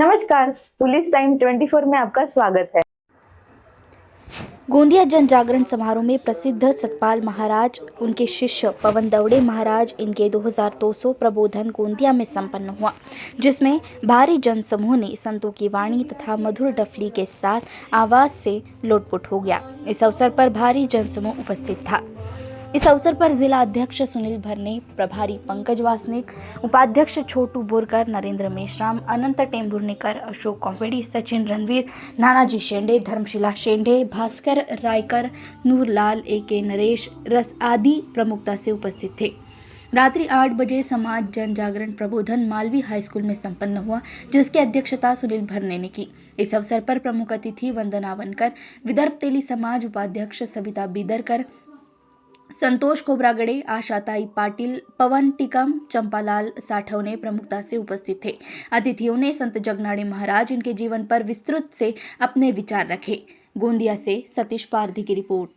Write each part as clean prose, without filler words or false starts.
नमस्कार, police time 24 में आपका स्वागत है। गोंदिया जन जागरण समारोह में प्रसिद्ध सतपाल महाराज, उनके शिष्य पवन दवड़े महाराज, इनके 2200 प्रबोधन गोंदिया में संपन्न हुआ, जिसमें भारी जनसमूह ने संतों की वाणी तथा मधुर डफली के साथ आवाज से लोटपुट हो गया। इस अवसर पर भारी जनसमूह उपस्थित था। इस अवसर पर जिला अध्यक्ष सुनील भरने, प्रभारी पंकज वासनिक, उपाध्यक्ष छोटू बोरकर, नरेंद्र मेश्राम, अनंत टेंभुर्णेकर, अशोक कॉम्पेडी, सचिन रणवीर, नानाजी शेंडे, धर्मशिला शेंडे, भास्कर रायकर, नूरलाल, AK नरेश, रस आदि प्रमुखता से उपस्थित थे। रात्रि 8 बजे समाज जन जागरण प्रबोधन मालवी हाई स्कूल में संपन्न हुआ, जिसकी अध्यक्षता सुनील भरने ने की। इस अवसर पर प्रमुख अतिथि वंदना वनकर, विदर्भ तेली समाज उपाध्यक्ष सविता बीदरकर, संतोष कोबरागड़े, आशाताई पाटिल, पवन टिकम, चंपालाल साठवने प्रमुखता से उपस्थित थे। अतिथियों ने संत जगनाड़े महाराज, इनके जीवन पर विस्तृत से अपने विचार रखे। गोंदिया से सतीश पारधी की रिपोर्ट।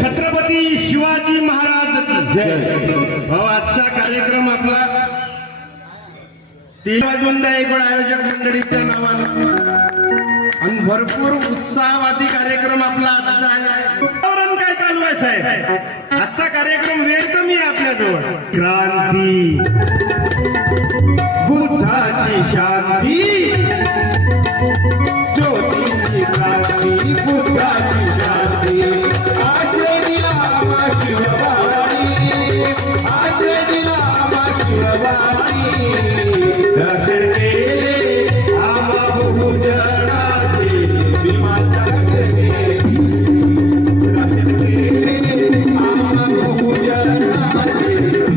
छत्रपती शिवाजी महाराज की जय। आजचा कार्यक्रम आपला 3 वाजून एक आयोजक मंडळीच्या नावानं आणि भरपूर उत्साहवादी कार्यक्रम आपला आजचा आहे। वातावरण काय चालू आहे साहेब? आजचा कार्यक्रम वेळ कमी आहे आपल्याजवळ। क्रांती, बुद्धाची शांती, ज्योतीची क्रांती, बुद्धाची शांती, दर्शन केले आम्हा बहुजनाचे विमानच्या गगने, दर्शन केले आम्हा बहुजनाचे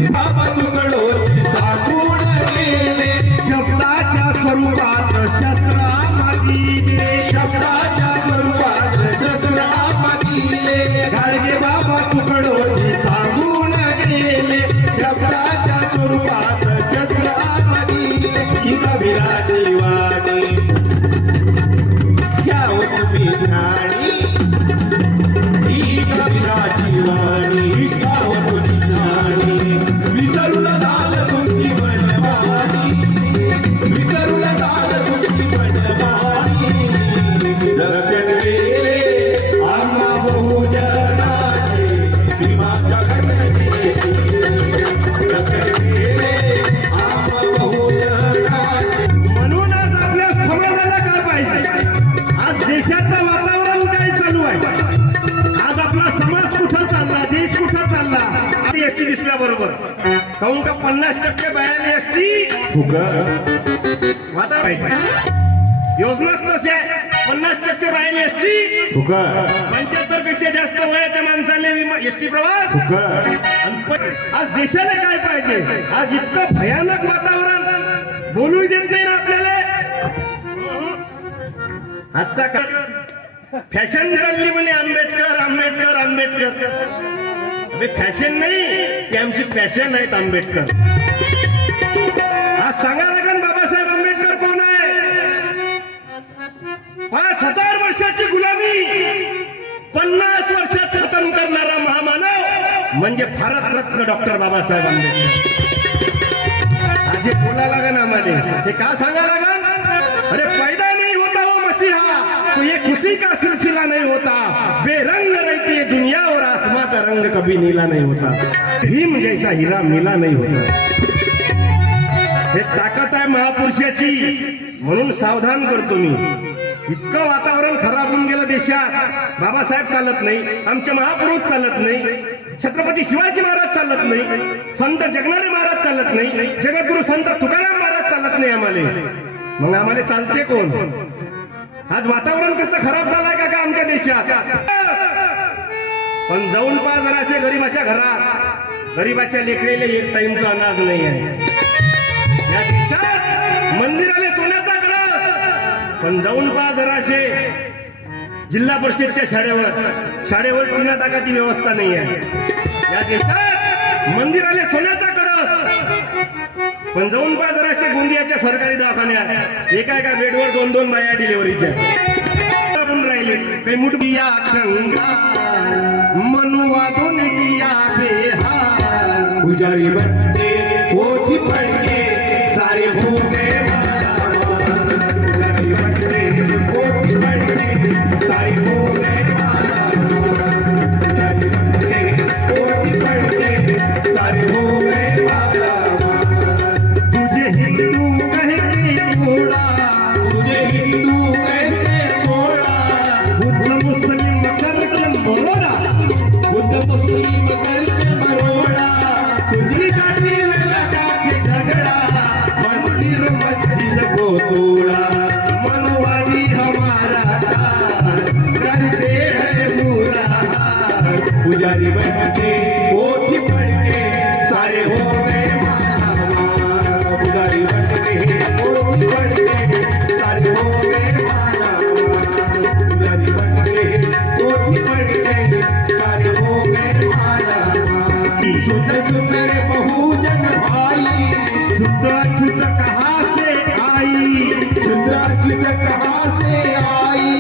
बाबा तुकडोजी सांगून गेले, शब्दाच्या स्वरूपात शस्त्र मागिले, शब्दाच्या स्वरूपात शस्त्र मागिले, गाडगे बाबा तुकडोजी सांगून गेले, शब्दाच्या स्वरूपात कबीराची वाणी घ्याव तुम्ही ध्यानी, ही कबीराची वाणी घ्याव तुम्ही ध्यानी, विसरून झालं तुमची मनमानी, विसरून झालं तुमची मनमानी, दर्शन केले आम्हा बहुजनाचे भीमाच्या घटनेचे, दर्शन केले आम्हा बहुजनाचे। म्हणून आज आपल्या समाजाला काय पाहिजे? आज देशाचं वातावरण काय चालू आहे? आज आपला समाज कुठं चालला, देश कुठं चालला? एसटी दिसल्याबरोबर काहून का 50% बायाने एसटी योजनाच नसे 50% बायाने एसटी 75 पेक्षा जास्त वयाच्या माणसाने एसटी प्रवास आज देशाला काय पाहिजे? आज इतकं भयानक वातावरण बोलू देत नाही ना आपल्याला. आजचा फॅशन चालली म्हणे आंबेडकर आंबेडकर आंबेडकर. फॅशन नाही, ती आमची पॅशन आहेत आंबेडकर. आज सांगा लागेल बाबासाहेब आंबेडकर कोण आहे? 5000 वर्षाची गुलामी 50 वर्षात खतम करणारा महामानव म्हणजे भारतरत्न डॉक्टर बाबासाहेब आंबेडकर. आज हे बोला लागेल आम्हाला, हे का सांगा लागेल? अरे पैदा नहीं होता वो मसीहा तो ये खुशी का सिलसिला नहीं होता. बेरंग रहती है दुनिया और आसमां का रंग कभी नीला नहीं होता. भीम जैसा हीरा मिला नहीं होता. हे ताकद आहे महापुरुषाची, म्हणून सावधान करतो मी. इतकं वातावरण खराब होऊन गेलं देशात. बाबासाहेब चालत नाही, आमचे महापुरुष चालत नाही, छत्रपती शिवाजी महाराज चालत नाही, संत जगनाडे महाराज चालत नाही, जगद्गुरु संत तुकाराम महाराज चालत नाही आम्हाला. मग आम्हाला चालते कोण? आज वातावरण कसं खराब झालंय का आमच्या देशात? पण जाऊन पहा जराशे गरीबाच्या घरात, गरीबाच्या लेकरेले एक टाइमचा अनाज नाही आहे. या देशात मंदिराले सोन्याचा कळस, पण जाऊन पहा जराशे जिल्हा परिषदच्या शाळेवर टुना टाकाची व्यवस्था नाही आहे. या देशात मंदिराले सोन्याचा कळस, पण जाऊन पहा जराशे गोंदियाच्या सरकारी दवाखान्यात एका एका बेडवर 2-2 बाया डिलिव्हरीच्या राहिले. काही मुठ बिया कंगा मनुवा दोन बिया बेहार पुजारी बनते पोथी पडके सारे भूगे पुजारी बनते पोथी पडके सारे भूगे पुजारी बनते पोथी पडके सारे भूगे. तुझे हिंदू कहते मोड़ा, तुझे हिंदू कहते मोड़ा, बुद्ध मुस्लिम करके मरोड़ा, बुद्ध मुस्लिम करके मरोड़ा. तुझी जाति में लगा के झगड़ा, मंदिर मस्जिद को तोड़ा. मनवाड़ी हमारा करते हैं पूरा. पुजारी बनते पोथी पढ़के सारे हो गए माला. पुजारी बनते पोथी पढ़के सारे हो गए माला. पुजारी बनते पोथी पढ़के सारे हो गए माला. सुन सुन रे बहुजन भाई, शुद्ध अच्युत कहाँ से आई, शुद्ध अच्युत कहाँ से आई.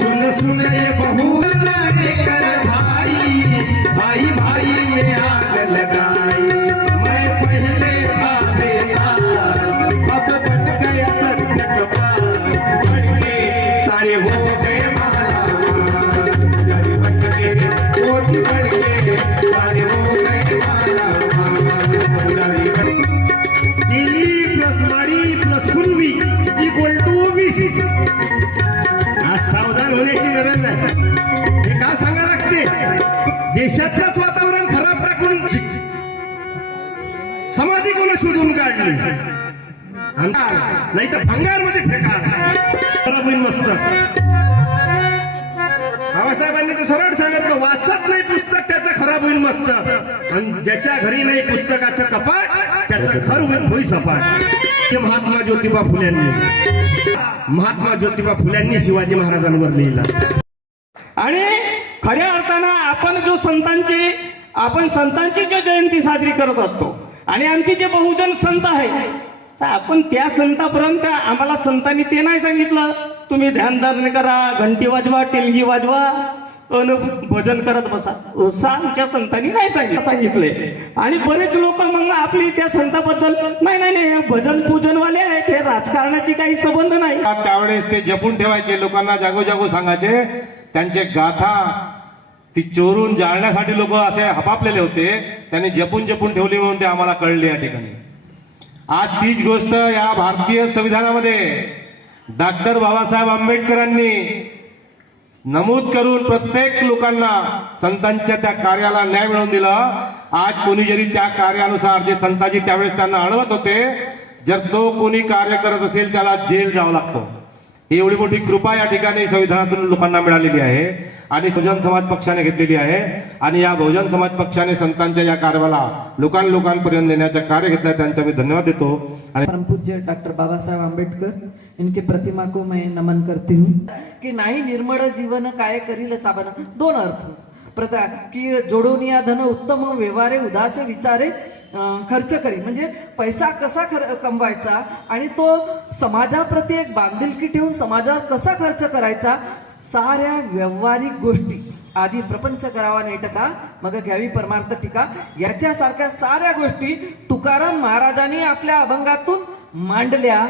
सुन सुन रे बहुजन रे भाई, भाई भाई में आग लगाई. मैं पहले था बेकार, अब बन गया सत्य कपार. पढ़के सारे हो गए माला. पुजारी बनके पोथी पढ़के सारे हो गए माला. पुजारी दिल्ली प्लस माडी प्लस कुणबी इक्वल टू ओबीसी. आज सावधान होण्याची गरज आहे. हे का सांगा लागते? देशातलंच वातावरण खराब टाकून समाधी कोण शोधून काढली, नाही तर भंगारमध्ये फेका. खराब होईल मस्त. बाबासाहेबांनी तर सरळ सांगितलं, वाचत नाही पुस्तक त्याचं खराब होईल मस्त, आणि ज्याच्या घरी नाही पुस्तकाचं कपाट त्याचं घर होईल सपाट. ते महात्मा ज्योतिबा फुल्यांनी शिवाजी महाराजांवर लिहिला. आणि खऱ्या अर्थानं आपण संतांची जी जयंती साजरी करत असतो, आणि आमचे जे बहुजन संत आहे, तर आपण त्या संतापर्यंत आम्हाला संतांनी ते नाही सांगितलं तुम्ही ध्यानधारण करा, घंटी वाजवा, टिलगी वाजवा, भजन करत बसा. असं आमच्या संतांनी नाही सांगितले. आणि बरेच लोक मग आपली त्या संताबद्दल नाही भजन पूजनवाले आहेत, हे राजकारणाची काही संबंध नाही. त्यावेळेस ते जपून ठेवायचे, लोकांना जागोजागो सांगायचे. त्यांचे गाथा ती चोरून जाळण्यासाठी लोक असे हपापलेले होते, त्यांनी जपून ठेवली म्हणून ते आम्हाला कळले या ठिकाणी. आज तीच गोष्ट या भारतीय संविधानामध्ये डॉक्टर बाबासाहेब आंबेडकरांनी नमूद करून प्रत्येक लोकांना संतांच्या त्या कार्याला न्याय मिळवून दिला. आज कोणी जरी त्या कार्यानुसार जे संताजी त्यावेळेस त्यांना अडवत होते, जर तो कोणी कार्य करत असेल त्याला जेल जावं लागतं. ही एवढी मोठी कृपा या ठिकाणी संविधानातून लोकांना मिळालेली आहे आणि बहुजन समाज पक्षाने घेतलेली आहे. आणि या बहुजन समाज पक्षाने संतांच्या या कार्याला लोकांपर्यंत नेण्याचं कार्य घेतलं, त्यांचा मी धन्यवाद देतो. आणि परम पूज्य डॉक्टर बाबा साहेब आंबेडकर इनके प्रतिमा को मैं नमन करती हूँ की नाही निर्मळ जीवन काय करील साबन. दोन अर्थ प्रथा की जोडून या धन उत्तम व्यवहारे उदासे विचारे खर्च करी, म्हणजे पैसा कसा कमवायचा आणि तो समाजाप्रती एक बांधिलकी ठेवून समाजावर कसा खर्च करायचा, साऱ्या व्यावहारिक गोष्टी आधी प्रपंच करावा नेटका मग घ्यावी परमार्थ टीका, याच्यासारख्या साऱ्या गोष्टी तुकाराम महाराजांनी आपल्या अभंगातून मांडल्या.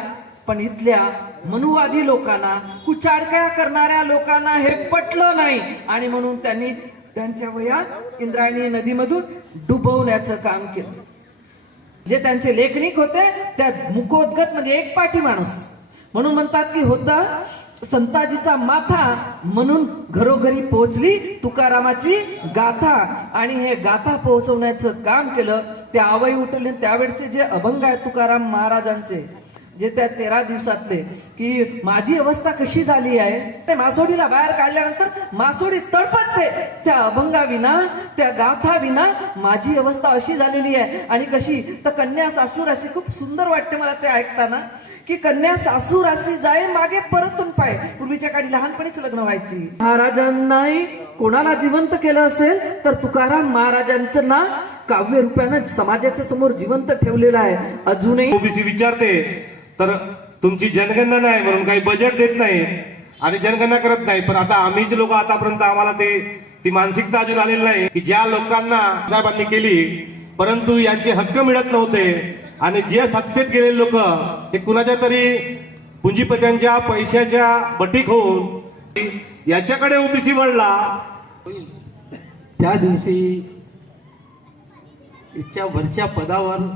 पण इथल्या मनुवादी लोकांना, कुचाडक्या करणाऱ्या लोकांना हे पटलं नाही आणि म्हणून त्यांनी त्यांच्या वयात इंद्रायणी नदीमधून डुबवण्याचं काम केलं. जे त्यांचे लेखनिक होते त्या मुखोद्गत म्हणजे एक पाठी माणूस म्हणून म्हणतात की होता संताजीचा माथा, म्हणून घरोघरी पोहोचली तुकारामाची गाथा. आणि हे गाथा पोहोचवण्याचं काम केलं त्या आवई उठले. त्यावेळचे जे अभंग आहेत तुकाराम महाराजांचे, जे त्या 13 दिवसातले, की माझी अवस्था कशी झाली आहे, ते मासोडीला बाहेर काढल्यानंतर मासोडी तडपडते त्या अभंगाविना, त्या गाथा विना माझी अवस्था अशी झालेली आहे. आणि कशी तर कन्या सासूराशी, खूप सुंदर वाटते मला ते ऐकताना, की कन्या सासूराशी जाय मागे परतून पाय. पूर्वीच्या काळी लहानपणीच लग्न व्हायची. महाराजांनाही कोणाला जिवंत केलं असेल तर तुकाराम महाराजांचं नाव काव्य रूपानं समाजाच्या समोर जिवंत ठेवलेलं आहे. अजूनही ओबीसी विचारते तर तुमची जनगणना नाही म्हणून काही बजेट देत नाही आणि जनगणना करत नाही. पण आता आम्हीच लोक आतापर्यंत आम्हाला ती मानसिकता अजून आलेली नाही की ज्या लोकांना साहेबांनी केली परंतु यांचे हक्क मिळत नव्हते आणि जे सत्तेत गेलेले लोक हे कुणाच्या तरी पुंजीपत्यांच्या पैशाच्या बटीक होऊन याच्याकडे ओबीसी वळला. त्या दिवशी इतक्या वरच्या पदावर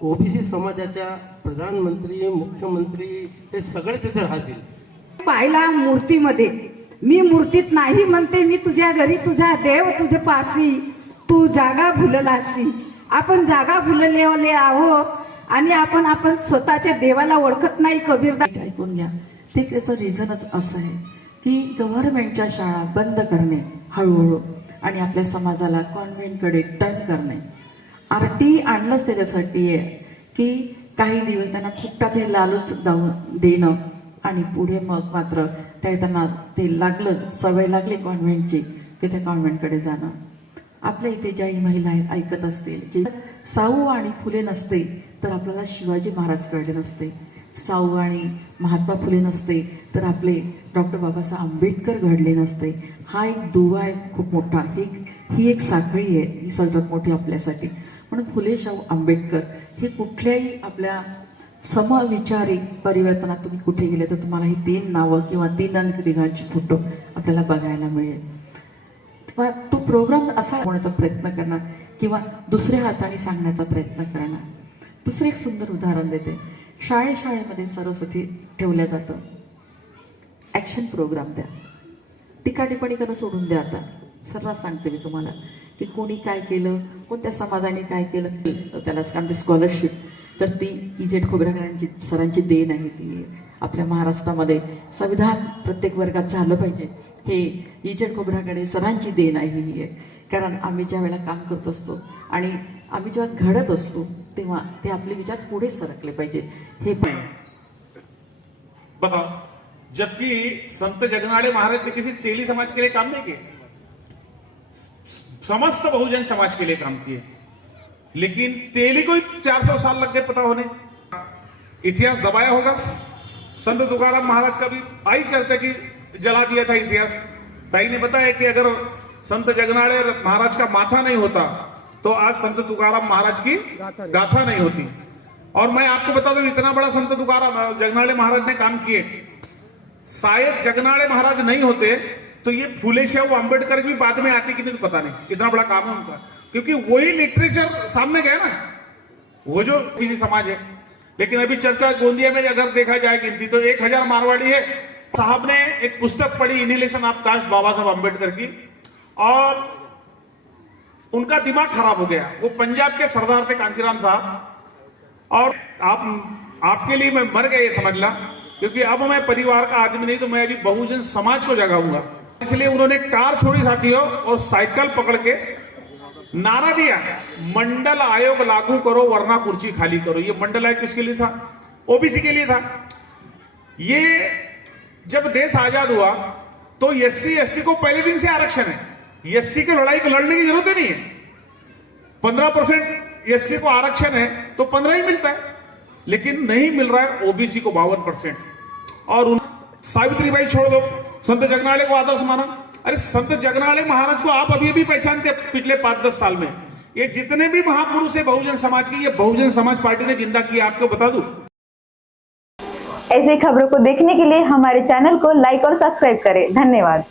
ओबीसी समाजाच्या प्रधानमंत्री, मुख्यमंत्री हे सगळे तिथे राहतील. पाहिला मूर्तीमध्ये, मी मूर्तीत नाही म्हणते, मी तुझ्या घरी तुझा देव तुझे पासी, तू जागा भुललासी. आपण जागा भुललेले आहो आणि आपण स्वतःच्या देवाला ओळखत नाही. कबीरदास ऐकून घ्या, ते त्याचं रिझनच असं आहे की गव्हर्नमेंटच्या शाळा बंद करणे हळूहळू आणि आपल्या समाजाला कॉन्व्हेंटकडे टर्न करणे. आरटी आणलंच त्याच्यासाठी आहे की काही दिवस त्यांना फुकटाचे लालूच देणं आणि पुढे मग मात्र त्यांना ते लागलं, सवय लागली कॉन्व्हेंटची की त्या कॉन्व्हेंटकडे जाणं. आपल्या इथे ज्याही महिला आहेत ऐकत असतील, जे साऊ आणि फुले नसते तर आपल्याला शिवाजी महाराज कळले नसते, साऊ आणि महात्मा फुले नसते तर आपले डॉक्टर बाबासाहेब आंबेडकर घडले नसते. हा एक दुवा आहे खूप मोठा. ही एक साखळी आहे, ही सर्वात मोठी आपल्यासाठी. म्हणून फुले, शाहू, आंबेडकर हे कुठल्याही आपल्या समविचारी परिवर्तनात तुम्ही कुठे गेले तर तुम्हाला ही 3 नावं किंवा 3 अंक दिघांचे फोटो आपल्याला बघायला मिळेल. किंवा तो प्रोग्राम असा होण्याचा प्रयत्न करणार किंवा दुसऱ्या हाताने सांगण्याचा प्रयत्न करणार. दुसरं एक सुंदर उदाहरण देते. शाळेमध्ये सरस्वती ठेवल्या जातं. ॲक्शन प्रोग्राम द्या, टीकाटिप्पणी करणं सोडून द्या. आता सर्रास सांगते मी तुम्हाला की कोणी काय केलं, कोणत्या समाजाने काय केलं, त्यालाच काय म्हणते स्कॉलरशिप, तर ती इजेड खोबरागडांची सरांची देण आहे. ती आपल्या महाराष्ट्रामध्ये संविधान प्रत्येक वर्गात झालं पाहिजे हे इजेड खोबरागडे सरांची देण आहे. ही आहे कारण आम्ही ज्या वेळेला काम करत असतो आणि आम्ही जेव्हा घडत असतो तेव्हा ते आपले विचार पुढे सरकले पाहिजे. हे बताओ, जबकि संत जगनाड़े महाराज ने किसी तेली समाज के लिए काम नहीं किए, समस्त बहुजन समाज के लिए काम किए. लेकिन तेली को ही 400 साल लग गए पता होने. इतिहास दबाया होगा. संत तुकाराम महाराज का भी आई चर्चा की जला दिया था इतिहास. ताई ने बताया कि अगर संत जगनाड़े महाराज का माथा नहीं होता तो आज संत तुकाराम महाराज की गाथा नहीं होती. और मैं आपको बता दूं, इतना बड़ा संत तुकाराम जगनाड़े महाराज ने काम किए. शायद जगनाड़े महाराज नहीं होते तो ये फुले शाहू आंबेडकर भी बाद में आते कि नहीं पता नहीं. इतना बड़ा काम है उनका, क्योंकि वही लिटरेचर सामने गया ना, वो जो किसी समाज है. लेकिन अभी चर्चा गोंदिया में अगर देखा जाए गिनती तो 1000 मारवाड़ी है, साहब ने एक पुस्तक पढ़ी, इनहेलेशन ऑफ कास्ट, बाबा साहब अम्बेडकर की, और उनका दिमाग खराब हो गया। वो पंजाब के सरदार थे कांसीराम साहब, और आपके लिए मैं मर गया ये समझ ला, क्योंकि अब मैं परिवार का आदमी नहीं, तो मैं अभी बहुजन समाज को जगाऊंगा। इसलिए उन्होंने कार छोड़ी साथियों और साइकिल पकड़ के नारा दिया, मंडल आयोग लागू करो वरना कुर्सी खाली करो। ये मंडल आयोग किसके लिए था? ओबीसी के लिए था। ये जब देश आजाद हुआ तो एससी एसटी को पहले दिन से आरक्षण है। एससी की लड़ाई को लड़ने की जरूरत ही नहीं है। 15% एससी को आरक्षण है तो 15 ही मिलता है, लेकिन नहीं मिल रहा है ओबीसी को 52%। और सावित्रीबाई छोड़ दो, संत जगनाड़े को आदर्श माना। अरे संत जगनाड़े महाराज को आप अभी अभी पहचानते पिछले 5-10 साल में। ये जितने भी महापुरुष है बहुजन समाज के, ये बहुजन समाज पार्टी ने जिंदा किया, आपको बता दूं। ऐसे खबरों को देखने के लिए हमारे चैनल को लाइक और सब्सक्राइब करें। धन्यवाद।